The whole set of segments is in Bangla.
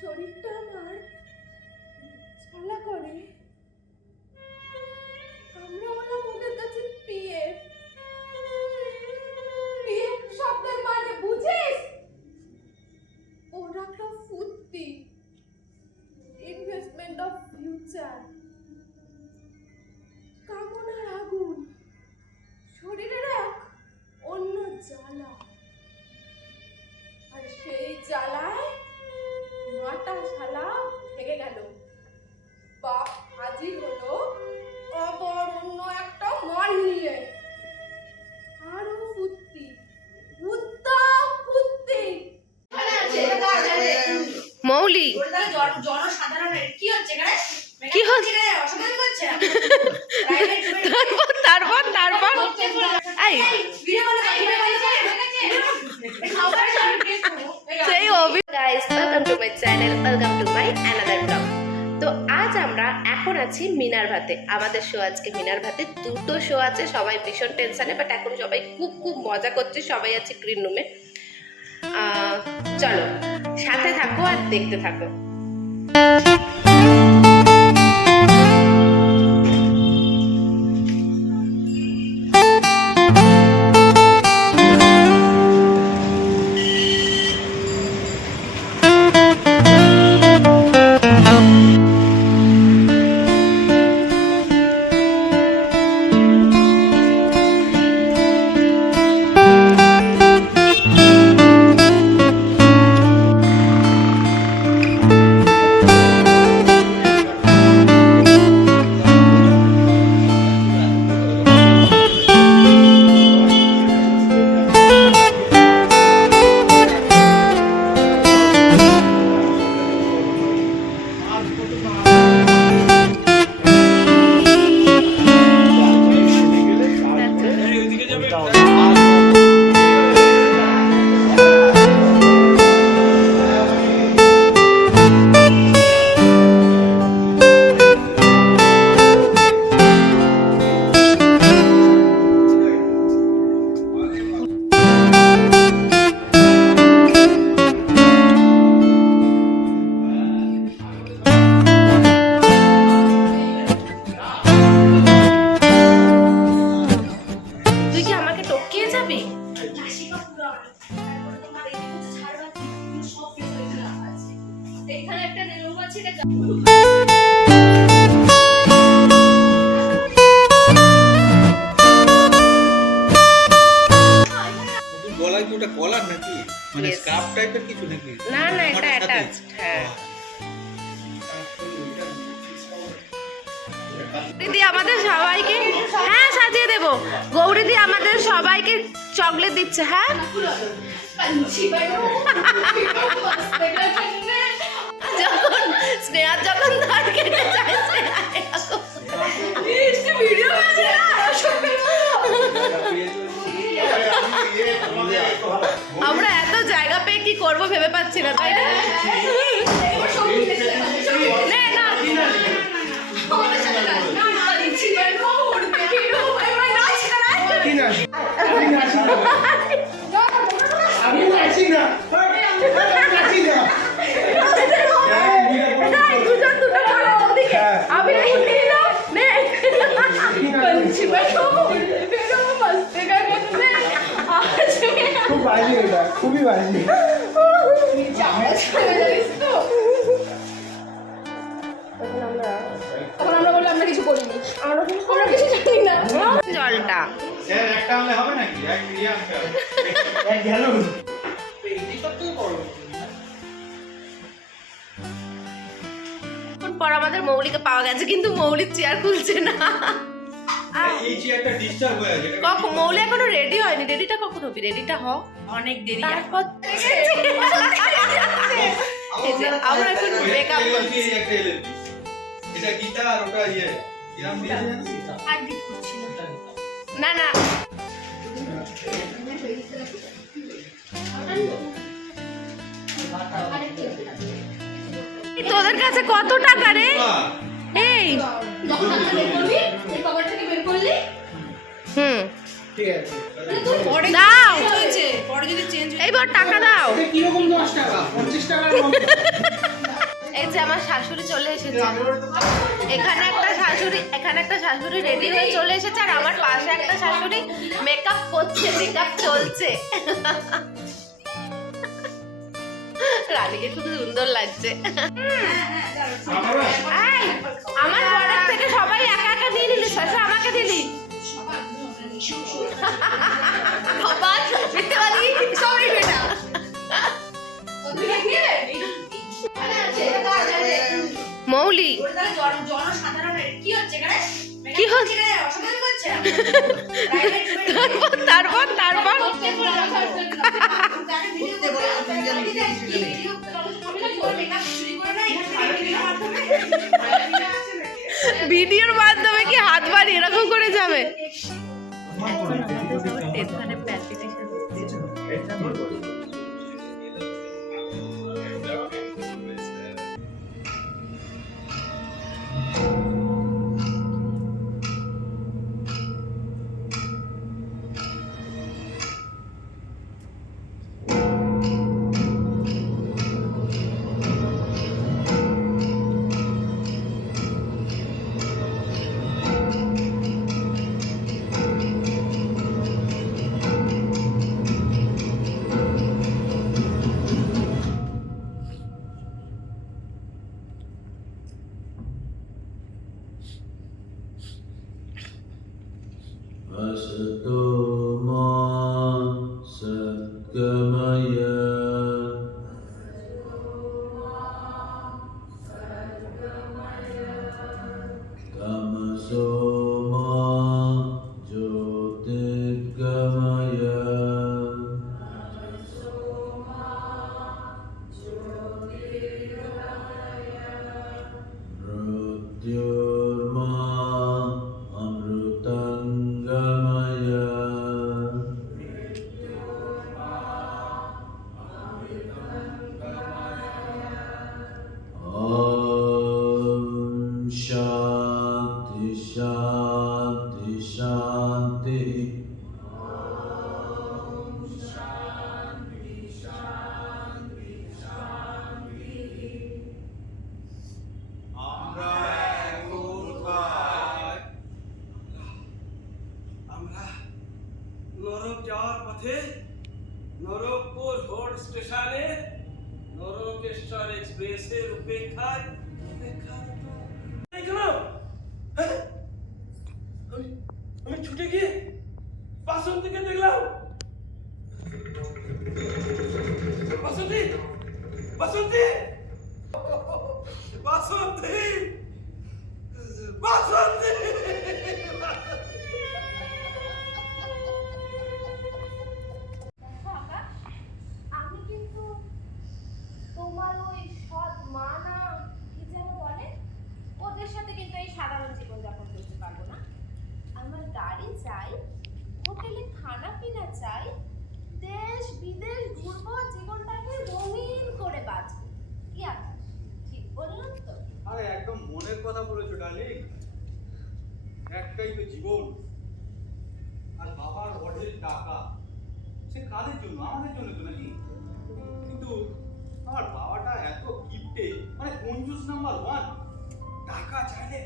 শরীরটা আমার জ্বালা করে। জনসাধারণের কি হচ্ছে এখানে? কি হচ্ছে? অসম্মান করছে? তারপর তারপর তারপর। এই সেই অভি guys welcome to my channel welcome to my another blog তো আজ আমরা এখন আছি মিনার ভাতে আমাদের শো আজকে মিনার ভাতে দুটো শো আছে সবাই ভীষণ টেনশনে বাট এখন সবাই খুব খুব মজা করছে। সবাই আছে গ্রিন রুমে চলো সাথে থাকো আর দেখতে থাকো। গলায় কি ওটা কলার নাকি মানে স্কার্ফ টাইপের কিছু নাকি না না এটা অ্যাটাচড হ্যাঁ দিদি আমাদের সবাইকে হ্যাঁ সাজিয়ে দেব গৌরীদি আমাদের সবাইকে চকলেট দিচ্ছে হ্যাঁ যখন ধার কেটে আমরা এত জায়গা পেয়ে কি করব ভেবে পাচ্ছি না তাই না। খুবই বাজে। তখন আমরা বললাম আমরা কিছু করিনি আমরা কিছু জানি না জলটা। স্যার একটা আনলে হবে নাকি এক আনতে হবে এক গেল পর আমাদের মৌলিকে পাওয়া গেছে কিন্তু মৌলিক চেয়ার খুলছে না। কখন? মৌলি এখনও রেডি হয়নি। রেডিটা কখন হবি রেডিটা হ। অনেক দেরি তারপর এই আমরা এখন মেকআপ করছি। এই একটা LLP এটা গীতা আর ওটা ইয়ে কিরাম দিয়ে জানিস না না। তোদের কাছে কত টাকা রে? এই। হুম। দাও। এইবার টাকা দাও। পঞ্চাশ টাকার কম শাশুড়ি চলে এসেছে। এখানে একটা শাশুড়ি এখানে একটা শাশুড়ি রেডি হয়ে চলে এসেছে আর আমার পাশে একটা শাশুড়ি মেকআপ করছে মেকআপ চলছে। রানীকে খুব সুন্দর লাগছে। আমার থেকে সবাই একা একা দিয়ে নিলি শাশু আমাকে দিলি। বাবা মিথ্যে বলি সবাই বেটা মৌলি। কি হচ্ছে? তারপর তারপর। ভিডিওর মাধ্যমে কি হাত বাড়ি এরকম করে যাবে? এখানে আমাদের সবার টেনশনে মানে প্যালপিটেশন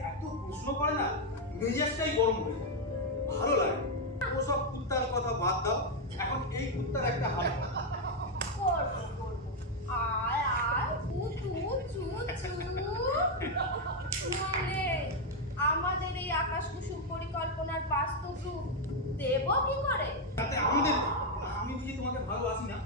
এত প্রশ্ন করে না মেজাজটাই গরম হয়ে যায় ভালো লাগে কুত্তার কথা বাদ দাও এখন এই কুত্তার একটা হাল মানে আমাদের এই আকাশ কুসুম পরিকল্পনার বাস্তব রূপ দেব কি করে তাতে আমাদের আমি যে তোমাকে ভালোবাসি না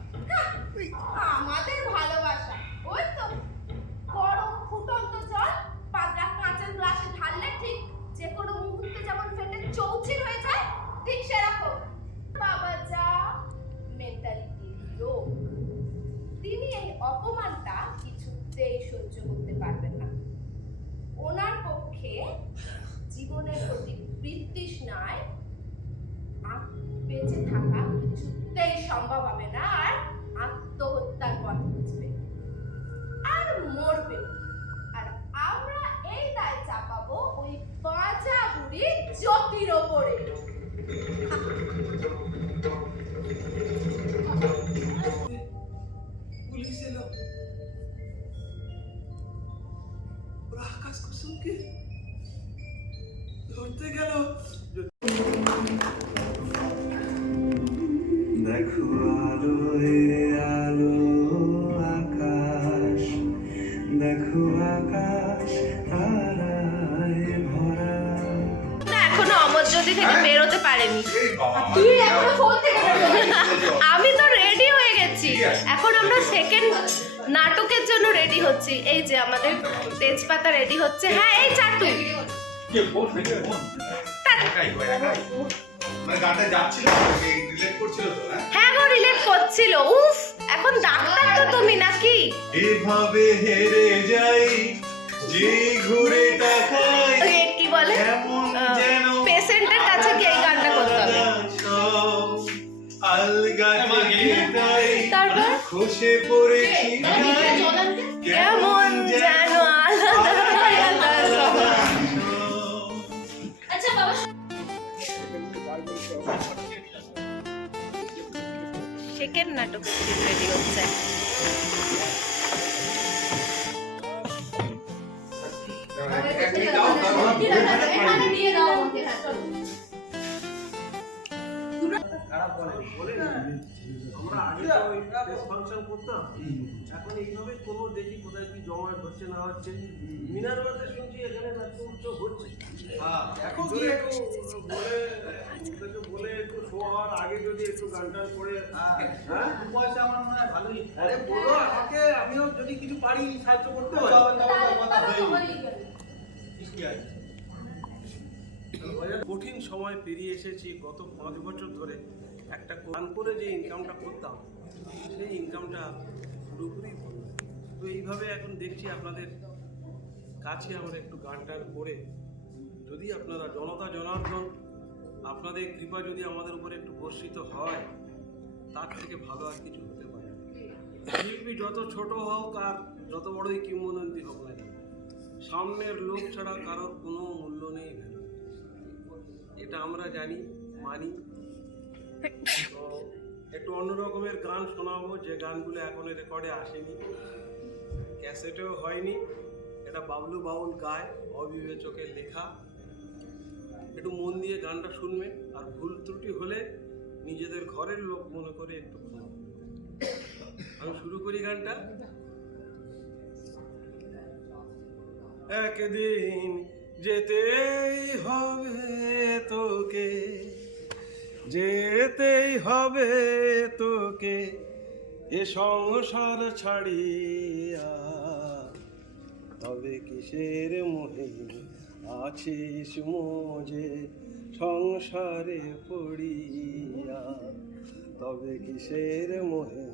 কিছুতেই সহ্য করতে পারবেন না। ওনার পক্ষে জীবনের প্রতি বৃত্তিষ্ণায় আ- বেঁচে থাকা কিছুতেই সম্ভব হবে না, আর আত্মহত্যার পথ খুঁজবে। আর মরবে। আর আমরা এই দায় চাপাবো ওই বাজা বুড়ি জ্যোতির ওপরে। দেখো আলো আলো আকাশ দেখো আকাশ তারায় ভরা। না, এখনও অমরজ্যোতি থেকে বেরোতে পারেনি। তুই এখনও ফোন থেকে আমি তো রেডি হয়ে গেছি। এখন আমরা সেকেন্ড নাটকের জন্য রেডি হচ্ছি। এই যে আমাদের তেজপাতা রেডি হচ্ছে। হ্যাঁ এই চাটু কে মানে গানটা যাচ্ছিল রিলেট করছিল তো হ্যাঁ? হ্যাঁ গো রিলেট করছিল। উফ এখন ডাক্তার তো তুমি নাকি? এভাবে হেরে যাই যে ঘুরে তাকাই কি বলে? পেশেন্টের কাছে গিয়ে এই গানটা করতে হবে। তারপর? খসে পড়েছি নাটকের সিন রেডি হচ্ছে। হ্যাঁ খারাপ বলে বলে আমরা আগে ফাংশন করতাম এখন এইভাবে কোনো দেখি কোথায় কি জমায়েত হচ্ছে না হচ্ছে। মিনার মধ্যে শুনছি এখানে নাট্য উৎসব হচ্ছে। এখন কি একটু বলে বলে একটু শো হওয়ার আগে যদি একটু গান টান করে। হ্যাঁ। পয়সা আমার মনে হয় ভালোই। আরে বলো আমাকে আমিও যদি কিছু পারি সাহায্য করতে আছে কঠিন সময় পেরিয়ে এসেছি গত পাঁচ বছর ধরে। একটা গান করে যে ইনকামটা করতাম, সেই ইনকামটা পুরোপুরি। তো এইভাবে এখন দেখছি আপনাদের কাছে আমরা একটু গান টান করে যদি আপনারা জনতা, জনার্দন, আপনাদের কৃপা যদি আমাদের উপরে একটু বর্ষিত হয়, তার থেকে ভালো আর কিছু হতে পারে। শিল্পী যত ছোট হোক আর যত বড়ই কিংবদন্তি হোক না কেন সামনের লোক ছাড়া কারোর কোনো মূল্য নেই এটা আমরা জানি, মানি একটু অন্য রকমের গান শোনাবো, যে গানগুলো এখনও রেকর্ডে আসেনি। ক্যাসেটেও হয়নি। এটা বাবলু বাউল গায়, অবিবেচকের লেখা। একটু মন দিয়ে গানটা শুনবেন আর ভুল ত্রুটি হলে নিজেদের ঘরের লোক মনে করে একটু আমি শুরু করি গানটা। একদিন যেতেই হবে তোকে। যেতেই হবে তোকে এ সংসার ছাড়িয়া। তবে কিসের মোহে আছিস মোজে সংসারে পড়িয়া? তবে কিসের মোহে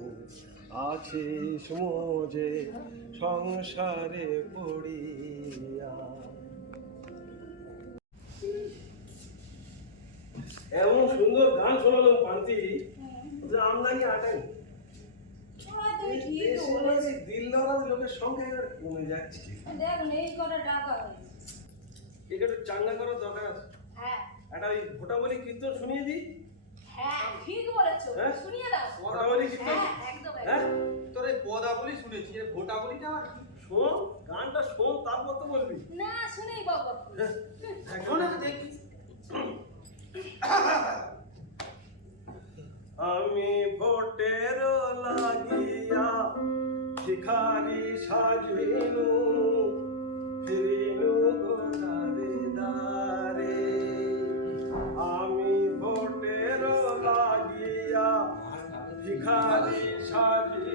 আছিস মোজে সংসারে পড়িয়া? এমন সুন্দর গান শোনালাম পান্তি আমদানি আটাই। দিল ধরা লোকের সংখ্যা এবার কমে যাচ্ছে। দেখ নেই কটা টাকা হয়েছে। একটু চাঙ্গা করার দরকার আছে। হ্যাঁ। একটা ওই ভোটা বলি কীর্তন শুনিয়ে দিই। হ্যাঁ ঠিক বলেছ। হ্যাঁ? শুনিয়ে দাও। ভোটা বলি কীর্তন? হ্যাঁ একদম হ্যাঁ? তোর এই পদাবলি শুনেছি এর ভোটাবলিটা শোন গানটা শোন তারপর তো বলবি। না শুনেই বাবা দেখি। আমি ভোটের লাগিয়া ভিখারি সাজিনু ফিরিনু গোদারে দারে আমি ভোটের লাগিয়া ভিখারি সাজিনু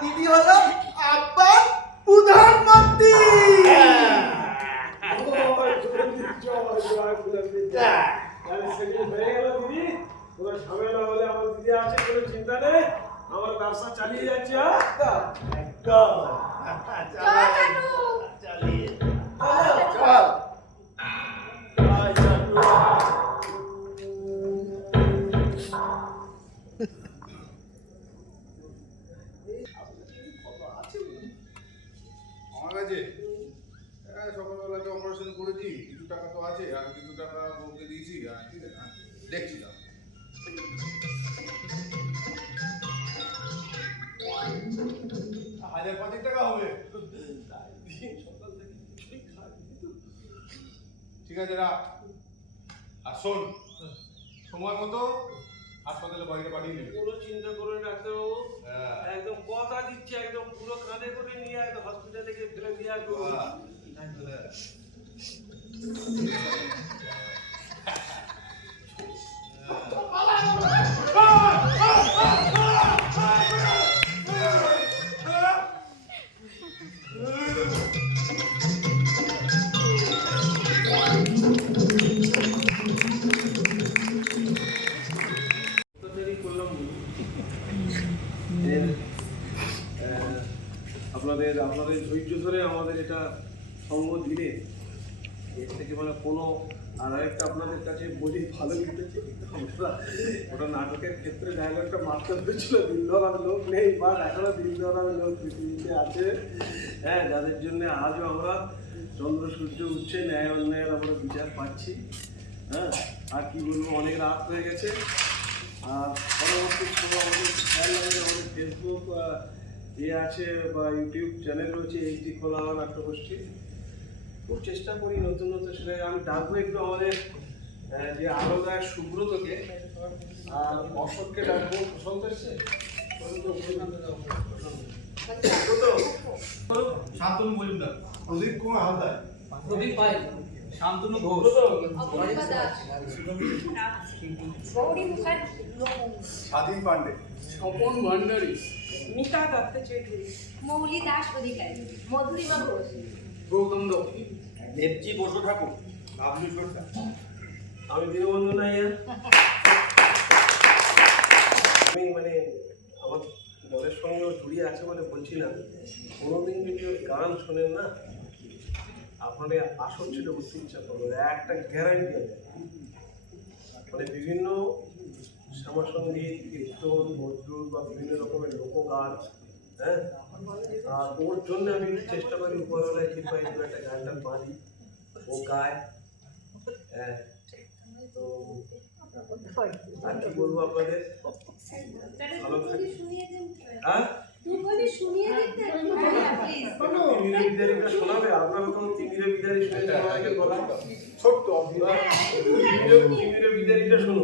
দিদি হলো আব্বার প্রধানমন্ত্রী ঝামেলা হলে আমার দিদি আছে কোনো চিন্তা নেই আমার ব্যবসা চালিয়ে যাচ্ছে? একদম ঠিক আছে রাখ। আর শোন সময় মতো হাসপাতালে বাইরে পাঠিয়ে দিবি। কোনো চিন্তা করুন ডাক্তারবাবু হ্যাঁ। একদম কথা দিচ্ছি একদম পুরো কাঁধে করে নিয়ে একদম হসপিটালে গিয়ে ফেলে দিয়ে আসব। বাহ। আর একটা আপনাদের কাছে বলি, ভালো লিখেছে আমরা ওটা নাটকের ক্ষেত্রে ডায়লগটা মারতে হয়েছিল দিন ধরার লোক নেই, বা এখনও দিন লোক পৃথিবীতে আছে। হ্যাঁ যাদের জন্য আজও আমরা চন্দ্র, সূর্য উঠছে ন্যায়, অন্যায়ের আমরা বিচার পাচ্ছি। হ্যাঁ আর কি বলব, অনেক রাত হয়ে গেছে। আর পরবর্তী সময় আমাদের খেয়াল রাখবেন, আমাদের ফেসবুক ইয়ে আছে বা ইউটিউব চ্যানেল রয়েছে, এইচডি খোলা নাট্যগোষ্ঠী খুব চেষ্টা করি নতুন নতুন সেটা আমি ডাকবো একটু আমাদের যে আলোদায় সুব্রতকে। আর অশোককে ডাকবো প্রশান্ত এসছে? শান্তনু মজুমদার প্রদীপ কুমার হালদার। প্রদীপ ভাই শান্তনু ঘোষ। স্বাধীন পান্ডে স্বপন ভান্ডারী। মৌলি দাস অধিকারী। মধুরিমা ঘোষ। গৌতম দত্ত। দেবজি বসু ঠাকুর, বাবলু সরকার আমি দীনবন্ধু নাইয়া আমি মানে আমার দলের সঙ্গে জড়িয়ে আছে বলে বলছিলাম, কোনোদিন যদি গান শোনেন না, আপনাদের আসল ছিল উঠতে ইচ্ছা করবে একটা গ্যারান্টি আছে। মানে বিভিন্ন শ্যামাসঙ্গীত, কীর্তন মজদুর বা বিভিন্ন রকমের লোকগান হ্যাঁ। আর ওর জন্য আমি চেষ্টা করি উপরওয়ালায় কৃপায় দু একটা গান টান পারি। ও গায়। হ্যাঁ। তো আর কি বলব আপনাদের? ভালো থাকি হ্যাঁ? শোনাবে? আপনারা তো তিমিরে বিদারি গলা ছোট্ট তিমিরে তিমিরে বিদারিটা শুনুন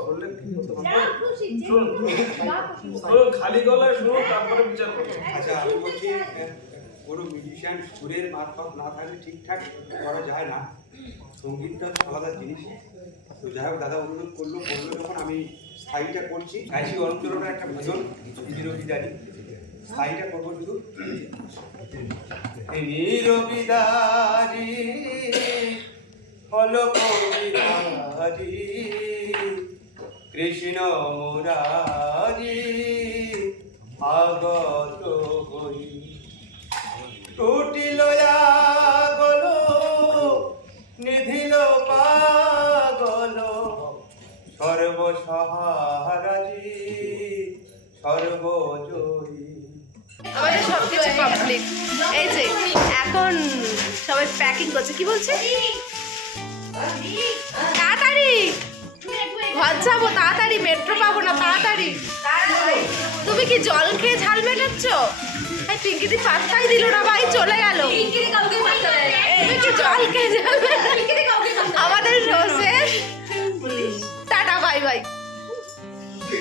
বললে শুনুন খালি গলায় শুনুন তারপরে বিচার করুন আচ্ছা আমি বলছি আহ, কোনো মিউজিশিয়ান সুরের মারফত না থাকলে ঠিকঠাক করা যায় না। সঙ্গীতটা আলাদা জিনিস। তো যাই হোক দাদা অনুরোধ করল বলল যখন আমি স্থায়ীটা করছি গাইছি অন্তরটা একটা ভজন বিরোধী জানি। স্থায়ীটা করব শুধু? নিরবিদারি হলো কবিরারি কৃষ্ণ মুরারি আগত হই টুটিল গল নিধিল পাগল সর্বসহারাজি সর্বজয়ী আমাদের সব কমপ্লিট এই যে, এখন সবাই প্যাকিং করছে। কি বলছে? যাব তাড়াতাড়ি মেট্রো পাবো না তাড়াতাড়ি। তুমি কি জল খেয়ে ঝাল মেটাচ্ছ টিঙ্কিটি পাত্তাই দিল না ভাই চলে গেল। জল খেয়ে ঝাল আমাদের শেষ টাটা ভাই ভাই